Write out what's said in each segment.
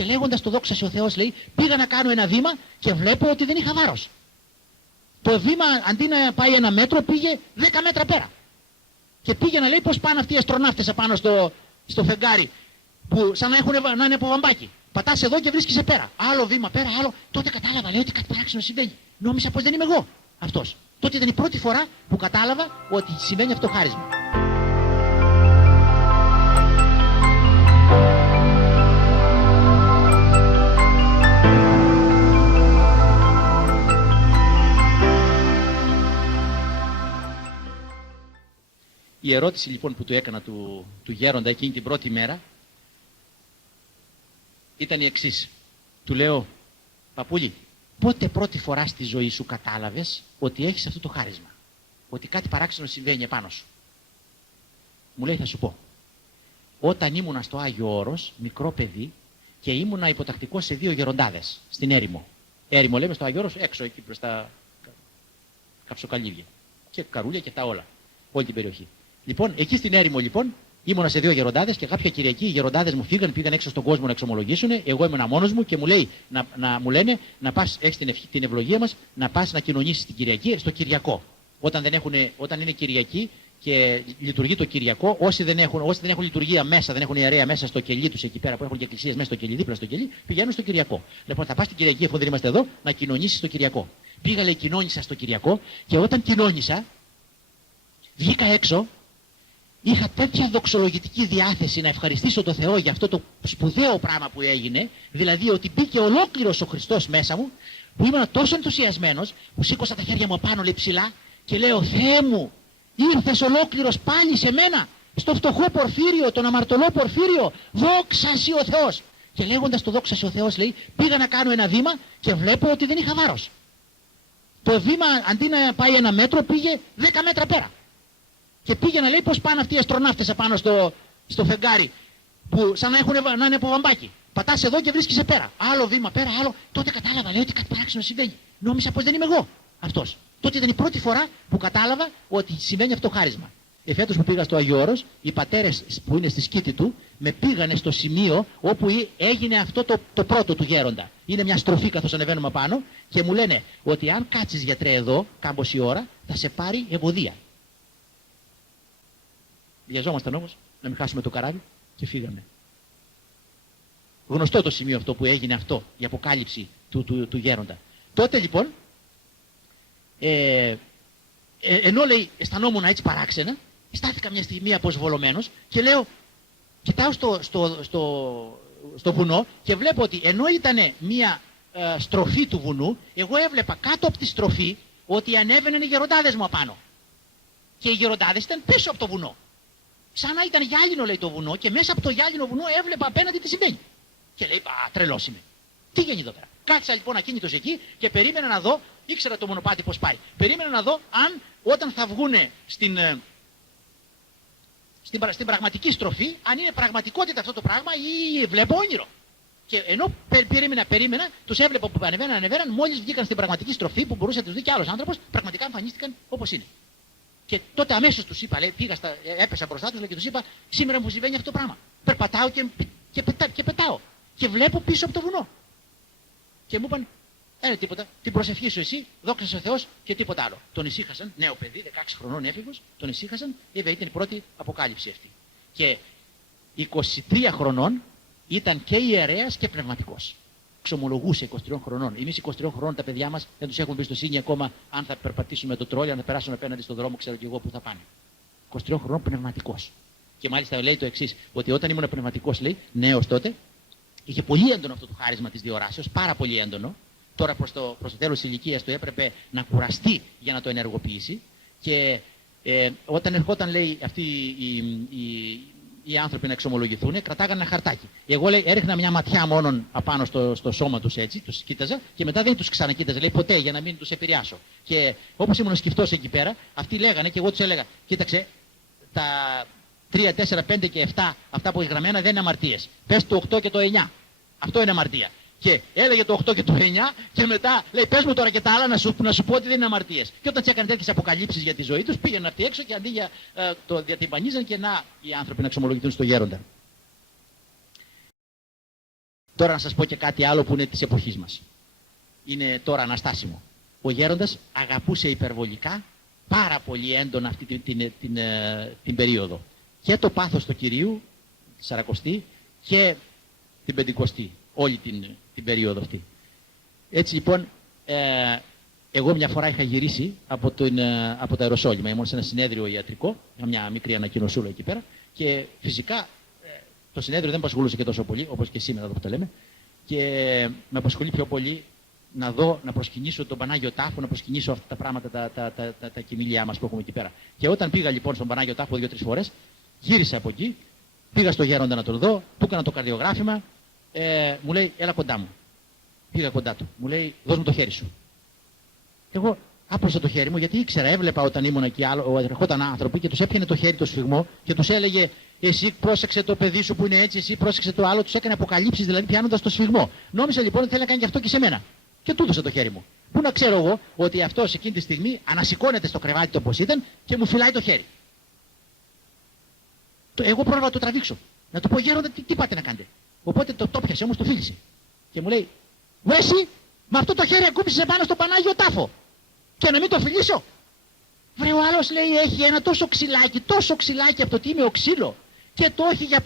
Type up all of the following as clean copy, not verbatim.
Και λέγοντας το δόξα σε ο Θεός, λέει, πήγα να κάνω ένα βήμα και βλέπω ότι δεν είχα βάρος. Το βήμα αντί να πάει 1 μέτρο πήγε 10 μέτρα πέρα. Και πήγε να λέει πώς πάνε αυτοί οι αστροναύτες απάνω στο φεγγάρι, που σαν να είναι από βαμπάκι. Πατάς εδώ και βρίσκεσαι πέρα. Άλλο βήμα πέρα, άλλο. Τότε κατάλαβα, λέει, ότι κάτι παράξενο συμβαίνει. Νόμιζα πως δεν είμαι εγώ αυτός. Τότε ήταν η πρώτη φορά που κατάλαβα ότι συμβαίνει αυτό το χάρισμα. Η ερώτηση λοιπόν που του έκανα του γέροντα εκείνη την πρώτη μέρα ήταν η εξής. Του λέω, παππούλη, πότε πρώτη φορά στη ζωή σου κατάλαβες ότι έχεις αυτό το χάρισμα, ότι κάτι παράξενο συμβαίνει επάνω σου? Μου λέει, θα σου πω. Όταν ήμουνα στο Άγιο Όρος, μικρό παιδί, και ήμουνα υποτακτικός σε 2 γεροντάδες στην έρημο. Έρημο λέμε στο Άγιο Όρος, έξω εκεί μπροστά καψοκαλύβια και καρούλια και τα όλα, όλη την περιοχή. Λοιπόν, εκεί στην έρημο λοιπόν, ήμουνα σε 2 γεροντάδες και κάποια Κυριακή οι γεροντάδες μου πήγαν έξω στον κόσμο να εξομολογήσουν. Εγώ ήμουνα μόνος μου και μου λέει, μου λένε να πας, έχεις την ευλογία μας, να πας να κοινωνήσεις την Κυριακή στο Κυριακό. Όταν είναι Κυριακή και λειτουργεί το Κυριακό, όσοι δεν έχουν λειτουργία μέσα, δεν έχουν ιερέα μέσα στο κελί τους εκεί πέρα που έχουν και εκκλησίες μέσα στο κελί, δίπλα στο κελί, πηγαίνουν στο Κυριακό. Λοιπόν, θα πας την Κυριακή, εφόσον δεν είμαστε εδώ, να κοινωνήσεις το Κυριακό. Πήγα, λέει, κοινώνησα στο Κυριακό και όταν κοινώνησα, βγήκα έξω. Είχα τέτοια δοξολογητική διάθεση να ευχαριστήσω τον Θεό για αυτό το σπουδαίο πράγμα που έγινε, δηλαδή ότι μπήκε ολόκληρος ο Χριστός μέσα μου, που ήμουν τόσο ενθουσιασμένος, που σήκωσα τα χέρια μου απάνω, λέει, ψηλά, και λέω, Θεέ μου, ήρθες ολόκληρος πάλι σε μένα, στο φτωχό Πορφύριο, τον αμαρτωλό Πορφύριο, δόξα σοι ο Θεός. Και λέγοντας το δόξα σοι ο Θεός, λέει, πήγα να κάνω ένα βήμα και βλέπω ότι δεν είχα βάρος. Το βήμα αντί να πάει 1 μέτρο πήγε 10 μέτρα πέρα. Και πήγε να λέει πώς πάνε αυτοί οι αστροναύτες απάνω στο φεγγάρι, που σαν να είναι από βαμπάκι. Πατάς εδώ και βρίσκεσαι πέρα. Άλλο βήμα πέρα, άλλο. Τότε κατάλαβα, λέει, ότι κάτι παράξενο συμβαίνει. Νόμιζα πως δεν είμαι εγώ αυτός. Τότε ήταν η πρώτη φορά που κατάλαβα ότι συμβαίνει αυτό το χάρισμα. Εφέτος που πήγα στο Άγιο Όρος, οι πατέρες που είναι στη σκήτη του με πήγανε στο σημείο όπου έγινε αυτό το πρώτο του γέροντα. Είναι μια στροφή καθώς ανεβαίνουμε πάνω και μου λένε ότι αν κάτσεις, γιατρέ, εδώ κάμποση ώρα θα σε πάρει ευωδία. Βιαζόμασταν όμως να μην χάσουμε το καράβι και γνωστό το σημείο αυτό που έγινε αυτό, η αποκάλυψη του γέροντα. Τότε λοιπόν, ενώ, λέει, αισθανόμουν έτσι παράξενα, στάθηκα μια στιγμή αποσβολωμένος και λέω, κοιτάω στο βουνό και βλέπω ότι ενώ ήταν μια στροφή του βουνού, εγώ έβλεπα κάτω από τη στροφή ότι ανέβαιναν οι γεροντάδες μου απάνω. Και οι γεροντάδες ήταν πίσω από το βουνό. Σαν να ήταν γυάλινο, λέει, το βουνό, και μέσα από το γυάλινο βουνό έβλεπα απέναντι τι συμβαίνει. Και λέει, τρελός είμαι. Τι γίνει εδώ πέρα? Κάτσα λοιπόν ακίνητος εκεί και περίμενα να δω, ήξερα το μονοπάτι πώς πάει. Περίμενα να δω αν όταν θα βγούνε στην πραγματική στροφή, αν είναι πραγματικότητα αυτό το πράγμα ή βλέπω όνειρο. Και ενώ περίμενα, τους έβλεπα που ανεβαίναν, μόλις βγήκαν στην πραγματική στροφή που μπορούσε να τους δει κι άλλος άνθρωπος, πραγματικά εμφανίστηκαν όπως είναι. Και τότε αμέσως τους είπα, λέει, έπεσα μπροστά τους και τους είπα, σήμερα μου συμβαίνει αυτό το πράγμα. Περπατάω και πετάω. Και βλέπω πίσω από το βουνό. Και μου είπαν, τίποτα, την προσευχή σου εσύ, δόξα ο Θεός και τίποτα άλλο. Τον ησύχασαν, νέο παιδί, 16 χρονών έφηβος, τον ησύχασαν, βέβαια ήταν η πρώτη αποκάλυψη αυτή. Και 23 χρονών ήταν και ιερέας και πνευματικός. Ξομολογούσε 23 χρονών. Εμείς 23 χρονών τα παιδιά μας δεν τους έχουμε εμπιστοσύνη ακόμα αν θα περπατήσουν με το τρόλι, αν θα περάσουν απέναντι στον δρόμο, ξέρω και εγώ που θα πάνε. 23 χρονών πνευματικός. Και μάλιστα λέει το εξής, ότι όταν ήμουν πνευματικός, λέει, νέος τότε, είχε πολύ έντονο αυτό το χάρισμα της διοράσεως, πάρα πολύ έντονο. Τώρα προς το τέλος της ηλικίας του έπρεπε να κουραστεί για να το ενεργοποιήσει. Και όταν ερχόταν, λέει, αυτοί οι άνθρωποι να εξομολογηθούν, κρατάγανε ένα χαρτάκι. Εγώ, λέει, έριχνα μια ματιά μόνον απάνω στο σώμα τους έτσι, τους κοίταζα και μετά δεν τους ξανακοίταζα, λέει, ποτέ, για να μην τους επηρεάσω. Και όπως ήμουν σκυφτός εκεί πέρα, αυτοί λέγανε και εγώ τους έλεγα, κοίταξε, τα 3, 4, 5 και 7, αυτά που έχει γραμμένα δεν είναι αμαρτίες. Πες το 8 και το 9. Αυτό είναι αμαρτία. Και έλεγε το 8 και το 9 και μετά λέει, πες μου τώρα και τα άλλα να σου πω ότι δεν είναι αμαρτίες. Και όταν έκανε τέτοιες αποκαλύψεις για τη ζωή τους, πήγαιναν αυτοί έξω και αντί για το διατυμπανίζαν και να οι άνθρωποι να εξομολογηθούν στο γέροντα. Τώρα να σας πω και κάτι άλλο που είναι της εποχής μας. Είναι τώρα αναστάσιμο. Ο γέροντας αγαπούσε υπερβολικά πάρα πολύ έντονα αυτή την περίοδο. Και το πάθος του Κυρίου, τη Σαρακοστή, και την Πεντηκοστή, όλη την περίοδο αυτή. Έτσι λοιπόν, εγώ μια φορά είχα γυρίσει από το Ιεροσόλυμα. Ήμουν σε ένα συνέδριο ιατρικό, είχα μια μικρή ανακοινωσούλα εκεί πέρα, και φυσικά το συνέδριο δεν με απασχολούσε και τόσο πολύ, όπως και σήμερα εδώ που τα λέμε, και με απασχολεί πιο πολύ να δω, να προσκυνήσω τον Πανάγιο Τάφο, να προσκυνήσω αυτά τα πράγματα, τα κοιμήλια μας που έχουμε εκεί πέρα. Και όταν πήγα λοιπόν στον Πανάγιο Τάφο 2-3 φορές, γύρισα από εκεί, πήγα στο γέροντα να τον δω, του έκανα το καρδιογράφημα, μου λέει έλα κοντά μου. Πήγα κοντά του, μου λέει δώσ' μου το χέρι σου. Εγώ άπλωσα το χέρι μου γιατί ήξερα, έβλεπα όταν ήμουν εκεί, ερχόταν άνθρωποι και τους έπιανε το χέρι το σφιγμό και τους έλεγε εσύ πρόσεξε το παιδί σου που είναι έτσι, εσύ πρόσεξε το άλλο, τους έκανε αποκαλύψεις δηλαδή πιάνοντας το σφιγμό. Νόμιζα λοιπόν ότι θέλει να κάνει και αυτό και σε μένα. Και του έδωσα το χέρι μου. Πού να ξέρω εγώ ότι αυτός εκείνη τη στιγμή ανασηκώνεται στο κρεβάτι του όπως ήταν και μου φυλάει το χέρι. Εγώ πρόλαβα να το τραβήξω. Να του πω γέροντα τι πάτε να κάνετε. Οπότε το πιασε όμως το φίλησε. Και μου λέει εσύ με αυτό το χέρι ακούμπησες επάνω στον Πανάγιο Τάφο. Και να μην το φιλήσω. Βρε ο άλλος λέει έχει ένα τόσο ξυλάκι από το τι είμαι ο ξύλο. Και το έχει για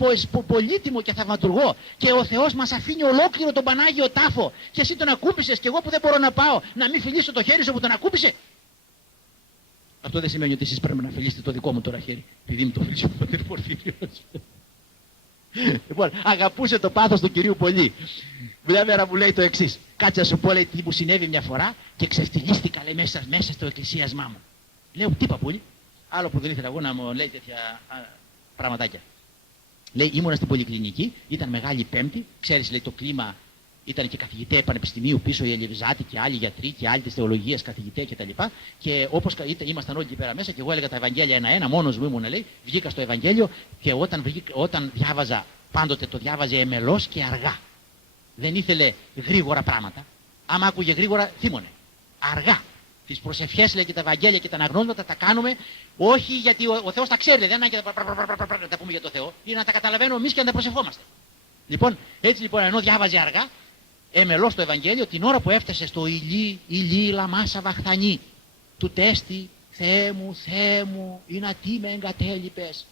πολύτιμο και θαυματουργό. Και ο Θεός μας αφήνει ολόκληρο τον Πανάγιο Τάφο. Και εσύ τον ακούμπησες και εγώ που δεν μπορώ να πάω να μην φιλήσω το χέρι σου που τον ακούμπησε. Αυτό δεν σημαίνει ότι εσείς πρέπει να φιλήσετε το δικό μου τώρα χέρι. Επειδή μου το φίλησε ο πατήρ Πορφύριος. Λοιπόν, αγαπούσε το πάθος του Κυρίου πολύ. Μια μέρα μου λέει το εξής. Κάτσε να σου πω, λέει, τι μου συνέβη μια φορά και ξεφτυλίστηκα, λέει, μέσα στο εκκλησίασμά μου. Λέω, τι παππούλη, άλλο που δεν ήθελα εγώ να μου λέει τέτοια πραγματάκια. Λέει, ήμουνα στην Πολυκλινική, ήταν Μεγάλη Πέμπτη, ξέρεις, λέει, το κλίμα, ήταν και καθηγητέ πανεπιστημίου πίσω, η Ελιβιζάτη και άλλοι γιατροί και άλλοι της θεολογίας καθηγητέ κτλ. Και όπως ήμασταν όλοι εκεί πέρα μέσα και εγώ έλεγα τα Ευαγγέλια ένα-ένα, μόνος μου ήμουν, λέει, βγήκα στο Ευαγγέλιο και όταν διάβαζα, πάντοτε το διάβαζε εμελώς και αργά. Δεν ήθελε γρήγορα πράγματα. Άμα άκουγε γρήγορα, θύμωνε. Αργά. Τις προσευχές, λέει, και τα Ευαγγέλια και τα αναγνώσματα τα κάνουμε, όχι γιατί ο Θεός τα ξέρει, δεν είναι να τα πούμε για το Θεό, είναι να τα καταλαβαίνουμε εμείς και να τα προσευχόμαστε. Λοιπόν, έτσι λοιπόν, ενώ διάβαζε αργά, εμελώς το Ευαγγέλιο, την ώρα που έφτασε στο ηλί λαμάσα βαχθανή, του τέστη, Θεέ μου, είναι τι με εγκατέλειπες.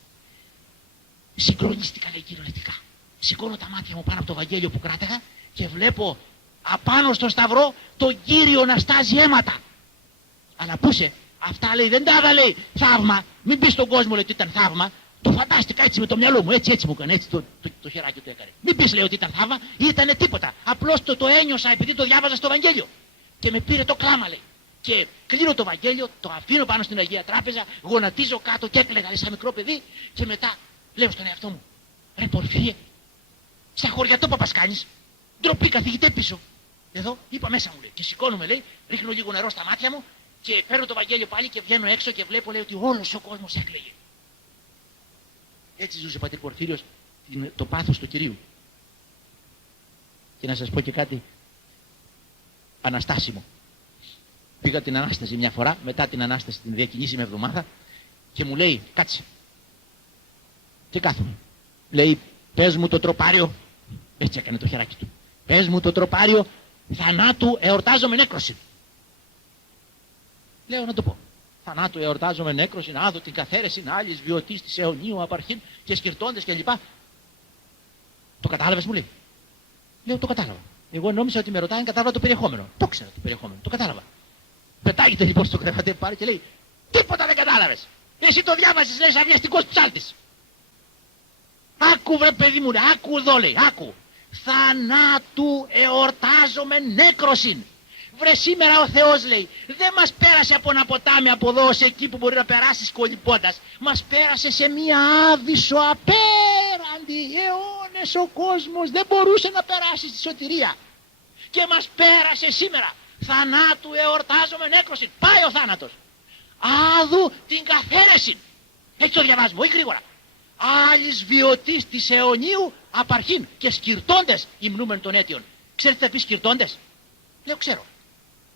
Συγκλονίστηκα, λέει, κυριολεκτικά. Σηκώνω τα μάτια μου πάνω από το Ευαγγέλιο που κράταγα και βλέπω απάνω στο σταυρό τον Κύριο να στάζει αίματα. Αλλά πούσε, αυτά, λέει, δεν τα είδα, λέει, θαύμα. Μην πει στον κόσμο, λέει, ότι ήταν θαύμα. Το φαντάστηκα έτσι με το μυαλό μου, έτσι μου έκανε, έτσι το χεράκι του έκανε. Μην πεις, λέει, ότι ήταν θαύμα, ήτανε τίποτα. Απλώς το ένιωσα επειδή το διάβαζα στο Ευαγγέλιο. Και με πήρε το κλάμα, λέει. Και κλείνω το Ευαγγέλιο, το αφήνω πάνω στην Αγία Τράπεζα, γονατίζω κάτω και έκλαιγα, λέει, σαν μικρό παιδί. Και μετά λέω στον εαυτό μου, ρε Πορφύριε, στα χωριά το παπας κάνεις, ντροπή καθηγητέ πίσω. Εδώ, είπα μέσα μου, λέει, και σηκώνομαι, λέει, ρίχνω λίγο νερό στα μάτια μου και παίρνω το Ευαγγέλιο πάλι και βγαίνω έξω και βλέπω, λέει, ότι όλος ο κόσμος έκλαιγε. Έτσι ζούσε ο πατήρ Πορφύριος το πάθος του Κυρίου. Και να σας πω και κάτι αναστάσιμο. Πήγα την Ανάσταση μια φορά, μετά την Ανάσταση την διακινήσιμη εβδομάδα και μου λέει, κάτσε. Και κάθομαι. Λέει, πες μου το τροπάριο, έτσι έκανε το χεράκι του. Πες μου το τροπάριο, θανάτου εορτάζομαι νέκρωση. Λέω να το πω. Θανάτου εορτάζομαι νέκρωση, άδω την καθαίρεση, άλλης βιωτής της αιωνίου απαρχήν και σκυρτώντες κλπ. Το κατάλαβες, μου λέει. Λέω, το κατάλαβα. Εγώ νόμιζα ότι με ρωτάει αν κατάλαβα το περιεχόμενο. Το ξέρα το περιεχόμενο, το κατάλαβα. Πετάγεται λοιπόν στο κρεβάτι πάρει και λέει, τίποτα δεν κατάλαβες. Εσύ το διάβασες, λέει, σαν βιαστικός ψάλτης. Άκου, βρε παιδί μου, άκου εδώ, λέει, άκου. Θανάτου εορτάζομαι νέκρωσιν. Βρε σήμερα ο Θεός, λέει, δεν μας πέρασε από ένα ποτάμι από εδώ ως εκεί που μπορεί να περάσεις κολυμπώντας. Μας πέρασε σε μία άβυσσο απέραντη. Αιώνες ο κόσμος δεν μπορούσε να περάσει στη σωτηρία. Και μας πέρασε σήμερα. Θανάτου εορτάζομαι νέκρωσιν. Πάει ο θάνατος. Άδου την καθαίρεση. Έτσι το διαβάζουμε, όχι γρήγορα. Άλλης βιωτής της αιωνίου απαρχήν και σκυρτώντες υμνούμεν των αίτιων. Ξέρετε τι θα πει σκυρτώντες? Λέω, ξέρω.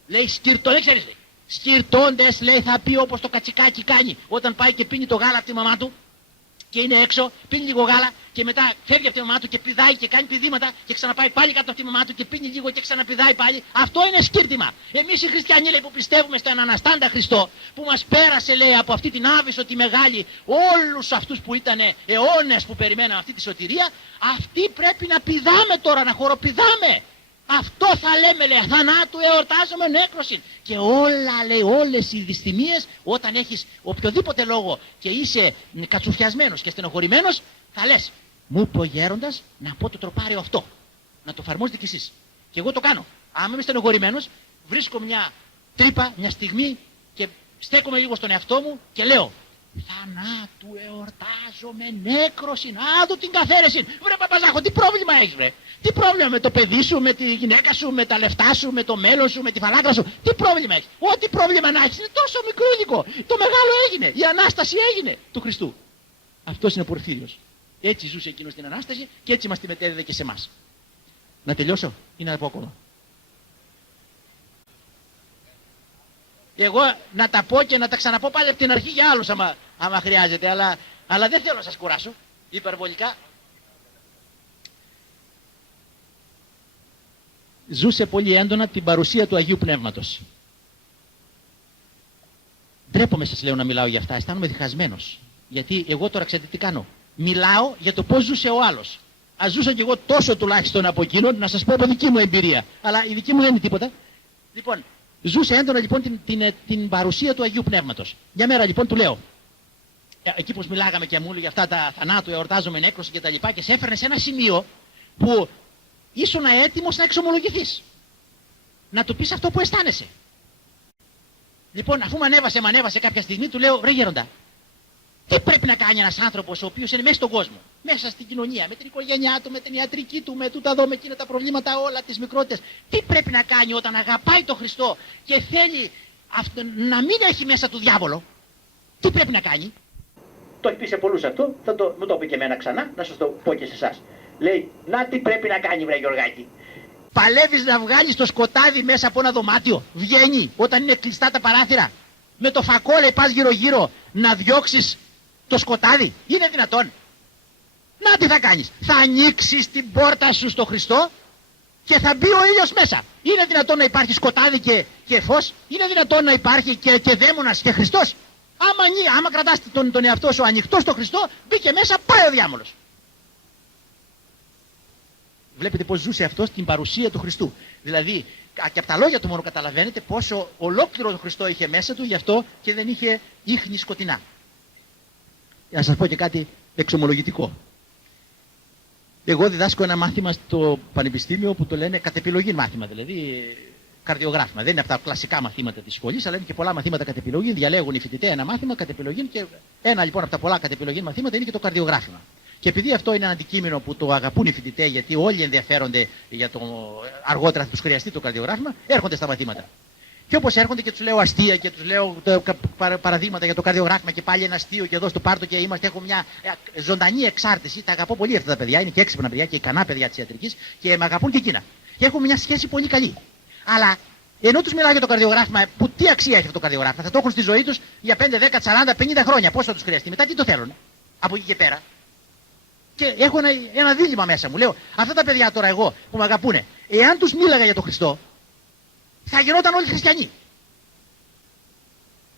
Λέει σκυρτώντες, ξέρεις, λέει. Σκυρτώντες, λέει, θα πει όπως το κατσικάκι κάνει όταν πάει και πίνει το γάλα από τη μαμά του και είναι έξω, πίνει λίγο γάλα και μετά φεύγει από τη μαμά του και πηδάει και κάνει πηδήματα και ξαναπάει πάλι κάτω από τη μαμά του και πίνει λίγο και ξαναπηδάει πάλι. Αυτό είναι σκύρτημα. Εμείς οι χριστιανοί, λέει, που πιστεύουμε στον αναστάντα Χριστό, που μας πέρασε, λέει, από αυτή την άβυσσο τη μεγάλη, όλους αυτούς που ήταν αιώνες που περιμέναν αυτή τη σωτηρία, αυτοί πρέπει να πηδάμε τώρα, να χοροπηδάμε. Αυτό θα λέμε, λέει, θανάτου εορτάζομαι νέκρωση. Και όλα, λέει, όλες οι δυστημίες, όταν έχεις οποιοδήποτε λόγο και είσαι κατσουφιασμένος και στενοχωρημένος, θα λες, μου είπε ο γέροντας να πω το τροπάριο αυτό, να το εφαρμόζετε κι εσείς. Και εγώ το κάνω. Άμα είμαι στενοχωρημένος, βρίσκω μια τρύπα, μια στιγμή και στέκομαι λίγο στον εαυτό μου και λέω, θανάτου εορτάζομαι νέκρωση. Άδω την καθαίρεση. Βρε Παπαζάχο, τι πρόβλημα έχεις, βρε? Τι πρόβλημα με το παιδί σου, με τη γυναίκα σου, με τα λεφτά σου, με το μέλλον σου, με τη φαλάκρα σου? Τι πρόβλημα έχεις? Ό,τι πρόβλημα να έχεις είναι τόσο μικρούλικο. Το μεγάλο έγινε. Η Ανάσταση έγινε του Χριστού. Αυτός είναι ο Πορφύριος. Έτσι ζούσε εκείνος την Ανάσταση και έτσι μας τη μετέδιδε και σε εμάς. Να τελειώσω ή να πω ακόμα? Εγώ να τα πω και να τα ξαναπώ πάλι από την αρχή για άλλους άμα χρειάζεται, αλλά δεν θέλω να σας κουράσω υπερβολικά. Ζούσε πολύ έντονα την παρουσία του Αγίου Πνεύματος. Ντρέπομαι, σας λέω, να μιλάω για αυτά, αισθάνομαι διχασμένος. Γιατί εγώ τώρα ξέρετε τι κάνω? Μιλάω για το πώς ζούσε ο άλλος. Ας ζούσα κι εγώ τόσο τουλάχιστον από εκείνον, να σας πω από δική μου εμπειρία. Αλλά η δική μου δεν είναι τίποτα. Λοιπόν, ζούσε έντονα λοιπόν την παρουσία του Αγίου Πνεύματος. Μια μέρα λοιπόν του λέω, εκεί που μιλάγαμε και μου έλεγε για αυτά τα θανάτου, εορτάζομαι νέκρωση και τα λοιπά, και σε έφερνε σε ένα σημείο που ήσουν έτοιμος να εξομολογηθείς. Να του πεις αυτό που αισθάνεσαι. Λοιπόν, αφού με ανέβασε κάποια στιγμή, του λέω, ρε γέροντα, τι πρέπει να κάνει ένας άνθρωπος ο οποίος είναι μέσα στον κόσμο, μέσα στην κοινωνία, με την οικογένειά του, με την ιατρική του, με τούτα εδώ, με εκείνα τα προβλήματα όλα, τις μικρότητες. Τι πρέπει να κάνει όταν αγαπάει τον Χριστό και θέλει να μην έχει μέσα του διάβολο? Τι πρέπει να κάνει? Το έχει πει σε πολλούς αυτό, μου το πει και εμένα ξανά, να σας το πω και σε εσάς. Λέει, να τι πρέπει να κάνει, βρε Γεωργάκη? Παλεύεις να βγάλεις το σκοτάδι μέσα από ένα δωμάτιο? Βγαίνει όταν είναι κλειστά τα παράθυρα? Με το φακό, λέει, πας γύρω-γύρω να διώξεις το σκοτάδι? Είναι δυνατόν? Να τι θα κάνεις? Θα ανοίξεις την πόρτα σου στο Χριστό και θα μπει ο ήλιος μέσα. Είναι δυνατόν να υπάρχει σκοτάδι και φως? Είναι δυνατόν να υπάρχει και δαίμονας και Χριστός? Άμα κρατάς τον εαυτό σου ανοιχτό στο Χριστό, μπήκε μέσα, πάει ο διάμολος. Βλέπετε πως ζούσε αυτό στην παρουσία του Χριστού. Δηλαδή, και από τα λόγια του μόνο καταλαβαίνετε πόσο ολόκληρο τον Χριστό είχε μέσα του, γι' αυτό και δεν είχε ίχνη σκοτεινά. Να σας πω και κάτι εξομολογητικό. Εγώ διδάσκω ένα μάθημα στο πανεπιστήμιο που το λένε κατ' επιλογή μάθημα, δηλαδή καρδιογράφημα. Δεν είναι αυτά τα κλασικά μαθήματα της σχολής, αλλά είναι και πολλά μαθήματα κατ' επιλογή. Διαλέγουν οι φοιτητές ένα μάθημα κατ' επιλογή και ένα λοιπόν από τα πολλά κατ' επιλογή μαθήματα είναι και το καρδιογράφημα. Και επειδή αυτό είναι ένα αντικείμενο που το αγαπούν οι φοιτητές, γιατί όλοι ενδιαφέρονται για το αργότερα θα τους χρειαστεί το καρδιογράφημα, έρχονται στα μαθήματα. Και όπως έρχονται και τους λέω αστεία και τους λέω παραδείγματα για το καρδιογράφημα και πάλι ένα αστείο και εδώ στο πάρτο και έχουμε μια ζωντανή εξάρτηση. Τα αγαπώ πολύ αυτά τα παιδιά, είναι και έξυπνα παιδιά και ικανά παιδιά της ιατρικής και με αγαπούν και εκείνα. Και έχουμε μια σχέση πολύ καλή. Αλλά ενώ τους μιλάω για το καρδιογράφημα, που τι αξία έχει αυτό το καρδιογράφημα? Θα το έχουν στη ζωή τους για 5, 10, 40, 50 χρόνια. Πώς θα τους χρειαστεί? Μετά τι το θέλουν? Από εκεί και πέρα. Και έχω ένα δίλημμα μέσα μου. Λέω, αυτά τα παιδιά τώρα εγώ που με αγαπούνε, εάν τους μίλαγα για τον Χριστό, θα γινόταν όλοι χριστιανοί.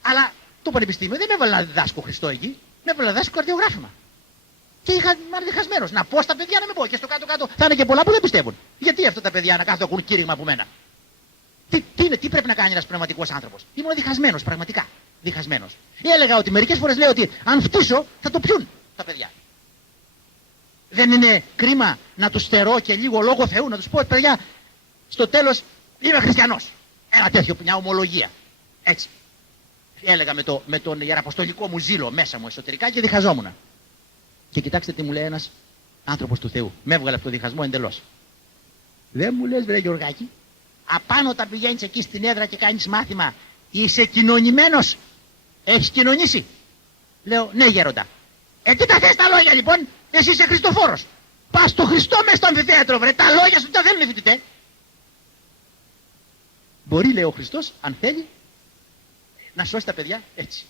Αλλά το πανεπιστήμιο δεν με έβαλε να διδάσκω Χριστό εκεί, με έβαλε να διδάσκω καρδιογράφημα. Και ήμουν διχασμένος. Να πω στα παιδιά να μην πω. Και στο κάτω-κάτω θα είναι και πολλά που δεν πιστεύουν. Γιατί αυτά τα παιδιά να κάθονται ακούν κήρυγμα από μένα? Τι πρέπει να κάνει ένας πνευματικός άνθρωπος? Ήμουν διχασμένος, πραγματικά. Διχασμένος. Έλεγα ότι μερικές φορές λέω ότι αν φτύσω θα το πιούν τα παιδιά. Δεν είναι κρίμα να τους στερώ και λίγο λόγω Θεού, να τους πω, παιδιά, στο τέλος είμαι χριστιανός? Ένα τέτοιο, μια ομολογία. Έτσι. Έλεγα με τον ιεραποστολικό μου ζήλο μέσα μου εσωτερικά και διχαζόμουν. Και κοιτάξτε τι μου λέει ένας άνθρωπος του Θεού. Με έβγαλε από το διχασμό εντελώς. Δεν μου λες, βρε Γεωργάκη, απάνω όταν πηγαίνεις εκεί στην έδρα και κάνεις μάθημα, είσαι κοινωνημένος? Έχεις κοινωνήσει? Λέω, ναι γέροντα. Τι τα θες τα λόγια λοιπόν? Εσύ είσαι Χριστοφόρος. Πας στο Χριστό μες στο αμφιθέατρο, βρε. Τα λόγια σου τα θέλουν οι φοιτητές. Μπορεί, λέει ο Χριστός, αν θέλει, να σώσει τα παιδιά έτσι.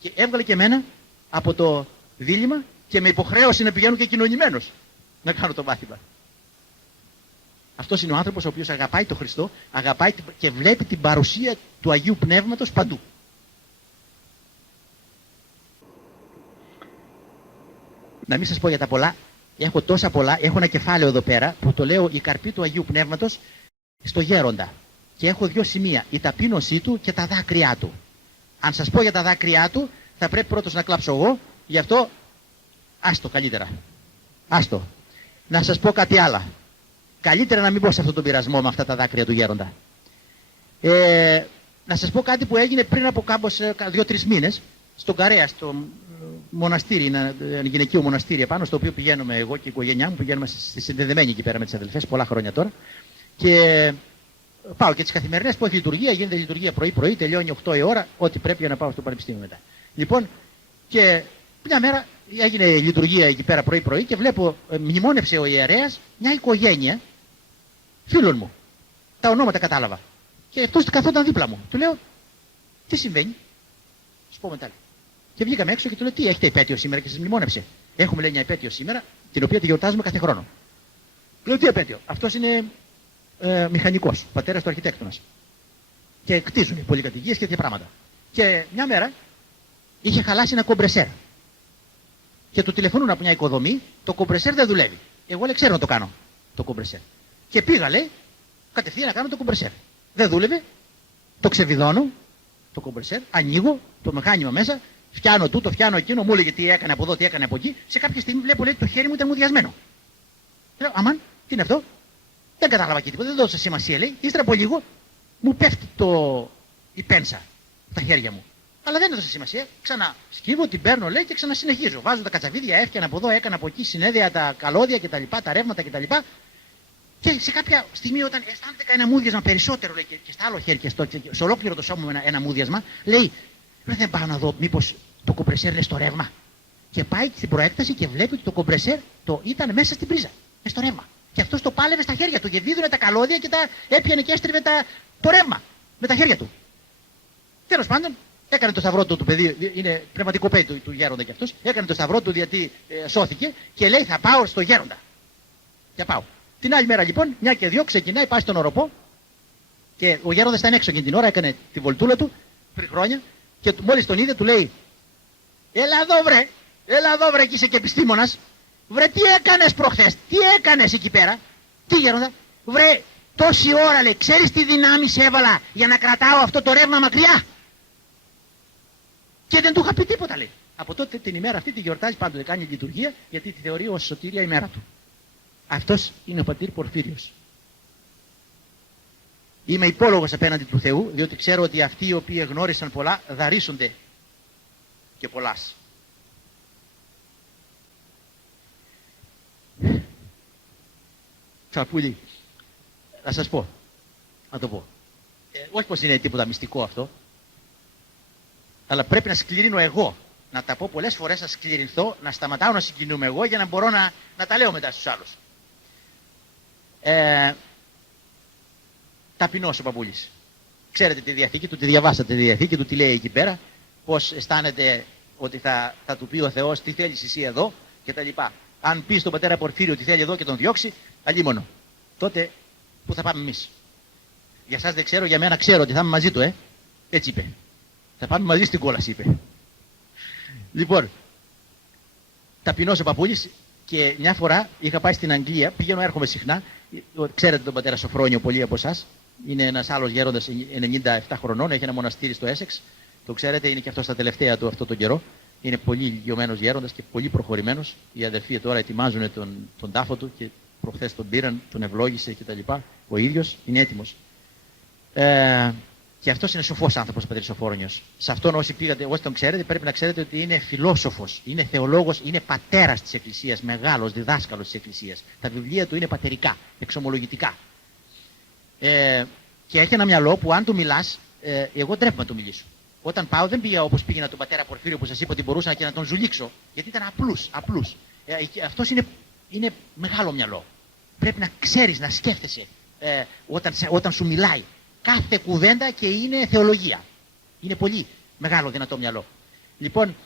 Και έβγαλε και εμένα από το δίλημμα και με υποχρέωση να πηγαίνω και κοινωνημένος να κάνω το μάθημα. Αυτός είναι ο άνθρωπος ο οποίος αγαπάει τον Χριστό, αγαπάει και βλέπει την παρουσία του Αγίου Πνεύματος παντού. Να μην σας πω για τα πολλά, έχω τόσα πολλά, έχω ένα κεφάλαιο εδώ πέρα που το λέω η καρπή του Αγίου Πνεύματος στο γέροντα. Και έχω δύο σημεία, η ταπείνωσή του και τα δάκρυά του. Αν σας πω για τα δάκρυά του, θα πρέπει πρώτος να κλάψω εγώ, γι' αυτό άστο καλύτερα. Άστο. Να σας πω κάτι άλλο. Καλύτερα να μην πω σε αυτόν τον πειρασμό με αυτά τα δάκρυα του γέροντα. Να σας πω κάτι που έγινε πριν από κάμπος 2-3 μήνες, στον Καρέα, στο μοναστήρι, ένα γυναικείο μοναστήρι επάνω, στο οποίο πηγαίνουμε εγώ και η οικογένειά μου, πηγαίνουμε στη συνδεδεμένη εκεί πέρα με τις αδελφές, πολλά χρόνια τώρα. Και πάω και τις καθημερινές που έχει λειτουργία, γίνεται λειτουργία πρωί-πρωί, τελειώνει 8 η ώρα, ό,τι πρέπει για να πάω στο πανεπιστήμιο μετά. Λοιπόν, και μια μέρα έγινε λειτουργία εκεί πέρα πρωί-πρωί και βλέπω, μνημόνευσε ο ιερέας μια οικογένεια φίλων μου. Τα ονόματα κατάλαβα. Και αυτός καθόταν δίπλα μου. Του λέω, τι συμβαίνει? Σου πω μετά. Και βγήκαμε έξω και του λέω, τι έχετε επέτειο σήμερα και σας μνημόνευσε? Έχουμε, λέει, μια επέτειο σήμερα, την οποία τη γιορτάζουμε κάθε χρόνο. Του λέω, τι επέτειο? Αυτός είναι μηχανικός, πατέρας του αρχιτέκτονας. Και κτίζουν πολυκατοικίες και τέτοια πράγματα. Και μια μέρα είχε χαλάσει ένα κομπρεσέρ. Και του τηλεφωνούν από μια οικοδομή, το κομπρεσέρ δεν δουλεύει. Εγώ, λέει, ξέρω να το κάνω το κομπρεσέρ. Και πήγα, λέει, κατευθείαν να κάνω το κομπρεσέρ. Δεν δούλευε, το ξεβιδώνω, το κομπρεσέρ, ανοίγω το μηχάνημα μέσα, φτιάνω τούτο, φτιάνω εκείνο, μου έλεγε τι έκανε από εδώ, τι έκανε από εκεί. Σε κάποια στιγμή βλέπω, λέει, το χέρι μου ήταν μουδιασμένο. Λέω, αμάν, τι είναι αυτό? Δεν κατάλαβα και τίποτα, δεν δώσα σημασία, λέει. Ύστερα από λίγο μου πέφτει η πένσα στα χέρια μου. Αλλά δεν έδωσα σημασία. Ξανασκύβω, την παίρνω, λέει, και ξανασυνεχίζω. Βάζω τα κατσαβίδια, έφτιανα από εδώ, έκανα από εκεί, συνέδεα τα καλώδια κτλ., τα ρεύματα κτλ. Και σε κάποια στιγμή, όταν αισθάνεται ένα μούδιασμα περισσότερο, λέει, και στα άλλο χέρι και σε ολόκληρο το σώμα μου ένα μούδιασμα, λέει, δεν πάω να δω μήπως το κομπρεσέρ είναι στο ρεύμα. Και πάει στην προέκταση και βλέπει ότι το κομπρεσέρ ήταν μέσα στην πρίζα, στο ρεύμα. Και αυτός το πάλευε στα χέρια του και βίδωνε τα καλώδια και τα έπιανε και έστριβε το ρεύμα με τα χέρια του. Τέλος πάντων, έκανε το σταυρό του, το παιδί, είναι πνευματικό παιδί του γέροντα κι αυτός, έκανε το σταυρό του γιατί σώθηκε και λέει, θα πάω στο γέροντα. Και πάω. Την άλλη μέρα λοιπόν, μια και δύο, ξεκινάει, πάει στον οροπό και ο γέροντας ήταν έξω εκείνη την ώρα, έκανε τη βολτούλα του πριν χρόνια και μόλις τον είδε του λέει, έλα εδώ βρε, κι είσαι και επιστήμονας, βρε τι έκανες προχθές, τι έκανες εκεί πέρα, τι γέροντα, βρε τόση ώρα, λέει, ξέρεις τι δυνάμεις έβαλα για να κρατάω αυτό το ρεύμα μακριά? Και δεν του είχα πει τίποτα, λέει. Από τότε την ημέρα αυτή τη γιορτάζει πάντοτε, κάνει λειτουργία γιατί τη θεωρεί ως σωτήρια ημέρα του. Αυτός είναι ο πατήρ Πορφύριος. Είμαι υπόλογος απέναντι του Θεού, διότι ξέρω ότι αυτοί οι οποίοι γνώρισαν πολλά δαρίσσονται και πολλάς. Τσαπούλη, να σας πω, να το πω. Όχι πως είναι τίποτα μυστικό αυτό, αλλά πρέπει να σκληρύνω εγώ. Να τα πω πολλές φορές, να σκληρυνθώ, να σταματάω να συγκινούμαι εγώ για να μπορώ να τα λέω μετά στους άλλους. Ταπεινός ο Παπούλης. Ξέρετε τη Διαθήκη του, τη διαβάσατε τη Διαθήκη του, τι λέει εκεί πέρα, πώς αισθάνεται ότι θα του πει ο Θεός τι θέλεις εσύ εδώ κτλ. Αν πει στον πατέρα Πορφύριο τι θέλει εδώ και τον διώξει, αλίμονο. Τότε πού θα πάμε εμείς? Για σας δεν ξέρω, για μένα ξέρω ότι θα είμαι μαζί του, Έτσι είπε. Θα πάμε μαζί στην κόλαση, είπε. Λοιπόν, ταπεινός ο Παπούλης και μια φορά είχα πάει στην Αγγλία, πηγαίνω έρχομαι συχνά. Ξέρετε τον πατέρα Σοφρόνιο, πολλοί από εσάς. Είναι ένας άλλος γέροντας 97 χρονών, έχει ένα μοναστήρι στο Έσεξ. Το ξέρετε, είναι και αυτό στα τελευταία του αυτόν τον καιρό. Είναι πολύ ηλικιωμένος γέροντας και πολύ προχωρημένος. Οι αδερφοί τώρα ετοιμάζουν τον τάφο του και προχθές τον πήραν, τον ευλόγησε κτλ. Ο ίδιος είναι έτοιμος. Και αυτός είναι σοφός άνθρωπος ο πατήρ Σοφρόνιος. Σε αυτόν όσοι πήγατε, όσοι τον ξέρετε, πρέπει να ξέρετε ότι είναι φιλόσοφος, είναι θεολόγος, είναι πατέρας της Εκκλησίας, μεγάλος διδάσκαλος της Εκκλησίας. Τα βιβλία του είναι πατερικά, εξομολογητικά. Και έχει ένα μυαλό που αν του μιλάς, εγώ ντρέπομαι να του μιλήσω. Όταν πάω δεν πήγα όπως πήγαινα τον πατέρα Πορφύριο που σας είπα ότι μπορούσα και να τον ζουλήξω, γιατί ήταν απλούς. Αυτός είναι μεγάλο μυαλό. Πρέπει να ξέρεις, να σκέφτεσαι όταν σου μιλάει. Κάθε κουβέντα και είναι θεολογία. Είναι πολύ μεγάλο δυνατό μυαλό. Λοιπόν,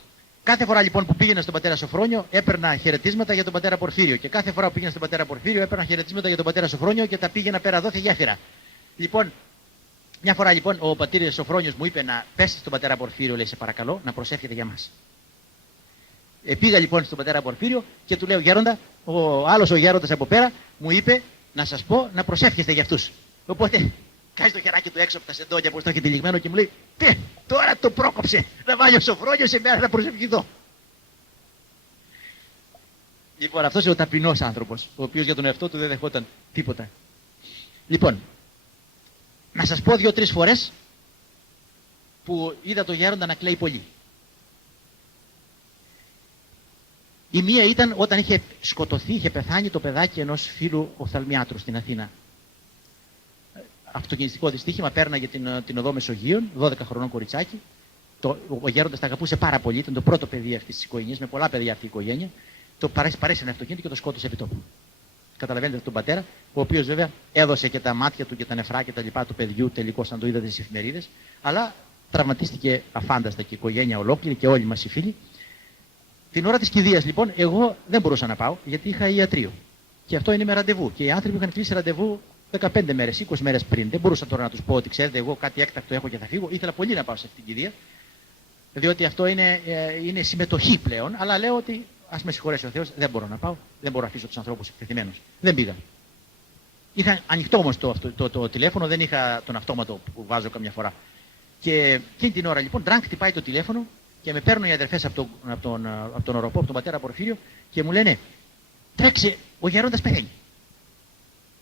Κάθε φορά λοιπόν που πήγαινα στον πατέρα Σοφρόνιο, έπαιρνα χαιρετίσματα για τον πατέρα Πορφύριο. Και κάθε φορά που πήγαινα στον πατέρα Πορφύριο, έπαιρνα χαιρετίσματα για τον πατέρα Σοφρόνιο και τα πήγαινα πέρα δόθε γέφυρα. Λοιπόν, μια φορά λοιπόν ο πατήρ Σοφρόνιος μου είπε να πέσει στον πατέρα Πορφύριο, λέει, σε παρακαλώ, να προσεύχεται για μας. Πήγα λοιπόν στον πατέρα Πορφύριο και του λέω, Γέροντα, ο άλλος ο γέροντας από πέρα μου είπε να σας πω να προσεύχεστε για αυτούς. Οπότε κάνει το χεράκι του έξω από τα σεντόνια που το έχει τυλιγμένο και μου λέει, τώρα το πρόκοψε να βάλει ο Σοφρόνιος σε μέρα να προσευχηθώ. Λοιπόν, αυτός είναι ο ταπεινός άνθρωπος, ο οποίος για τον εαυτό του δεν δεχόταν τίποτα. Λοιπόν, να σας πω 2-3 φορές που είδα το γέροντα να κλαίει πολύ. Η μία ήταν όταν είχε σκοτωθεί, είχε πεθάνει το παιδάκι ενός φίλου οφθαλμιάτρου στην Αθήνα. Αυτοκινηστικό δυστύχημα, πέρναγε την οδό Μεσογείων, 12 χρονών κοριτσάκι. Ο γέροντας τα αγαπούσε πάρα πολύ, ήταν το πρώτο παιδί αυτής της οικογένειας, με πολλά παιδιά αυτή η οικογένεια. Το παρέσανε αυτοκίνητο και το σκότωσε επί τόπου. Καταλαβαίνετε τον πατέρα, ο οποίος βέβαια έδωσε και τα μάτια του και τα νεφρά και τα λοιπά του παιδιού, τελικώς αν το είδατε στις εφημερίδες, αλλά τραυματίστηκε αφάνταστα και η οικογένεια ολόκληρη και όλοι μας οι φίλοι. Την ώρα της κηδείας λοιπόν, εγώ δεν μπορούσα να πάω γιατί είχα ιατρείο. Και αυτό είναι με ραντεβού. Και οι άνθρωποι είχαν κλείσει ραντεβού 15 μέρες, 20 μέρες πριν. Δεν μπορούσα τώρα να τους πω ότι ξέρετε, εγώ κάτι έκτακτο έχω και θα φύγω. Ήθελα πολύ να πάω σε αυτή την κηδεία, διότι αυτό είναι συμμετοχή πλέον. Αλλά λέω ότι ας με συγχωρέσει ο Θεός, δεν μπορώ να πάω, δεν μπορώ να αφήσω τους ανθρώπους εκτεθειμένους. Δεν πήγα. Είχα ανοιχτό όμως το τηλέφωνο, δεν είχα τον αυτόματο που βάζω καμιά φορά. Και εκείνη την ώρα λοιπόν, ντρανκ χτυπάει το τηλέφωνο και με παίρνουν οι αδερφές από τον οροπό, από τον πατέρα Πορφύριο και μου λένε, τρέξε, ο γέροντας πεθαίνει.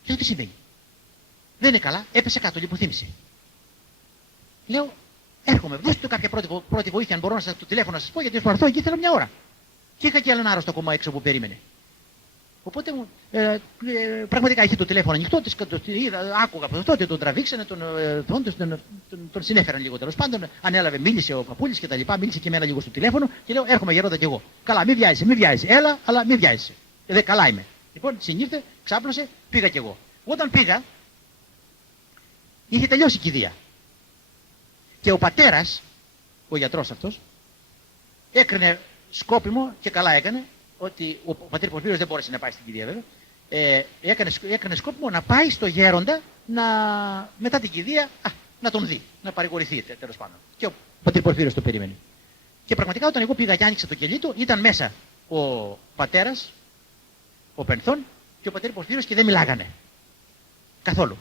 Λέω, τι συμβαίνει? Δεν είναι καλά, έπεσε κάτω, λιποθύμησε. Λέω, έρχομαι, δώστε του κάποια πρώτη βοήθεια, αν μπορώ να σας το τηλέφωνο να σας πω, γιατί στο αρθώ εκεί θέλω μια ώρα. Και είχα και έναν άρρωστο ακόμα έξω που περίμενε. Οπότε πραγματικά είχε το τηλέφωνο ανοιχτό, άκουγα από τότε, τον τραβήξανε, τον συνέφεραν λίγο τέλος πάντων. Ανέλαβε, μίλησε ο παππούλης και τα λοιπά, μίλησε και εμένα λίγο στο τηλέφωνο και λέω, έρχομαι γέροντα κι εγώ. Καλά, μη βιάζεσαι, έλα, αλλά μη βιάζεσαι. Καλά είμαι. Λοιπόν, συνήθω, ξάπλωσε, πήγα κι εγώ. Όταν πήγα, είχε τελειώσει η κηδεία. Και ο πατέρας, ο γιατρός αυτός, έκρινε σκόπιμο και καλά έκανε, ότι ο πατήρ Πορφύριος δεν μπόρεσε να πάει στην κηδεία βέβαια, έκανε σκόπιμο να πάει στο γέροντα μετά την κηδεία να τον δει, να παρηγορηθεί τέλος πάντων. Και ο πατήρ Πορφύριος το περίμενε. Και πραγματικά όταν εγώ πήγα και άνοιξα το κελί του, ήταν μέσα ο πατέρας, ο Πενθών και ο πατήρ Πορφύριος και δεν μιλάγανε. Καθόλου.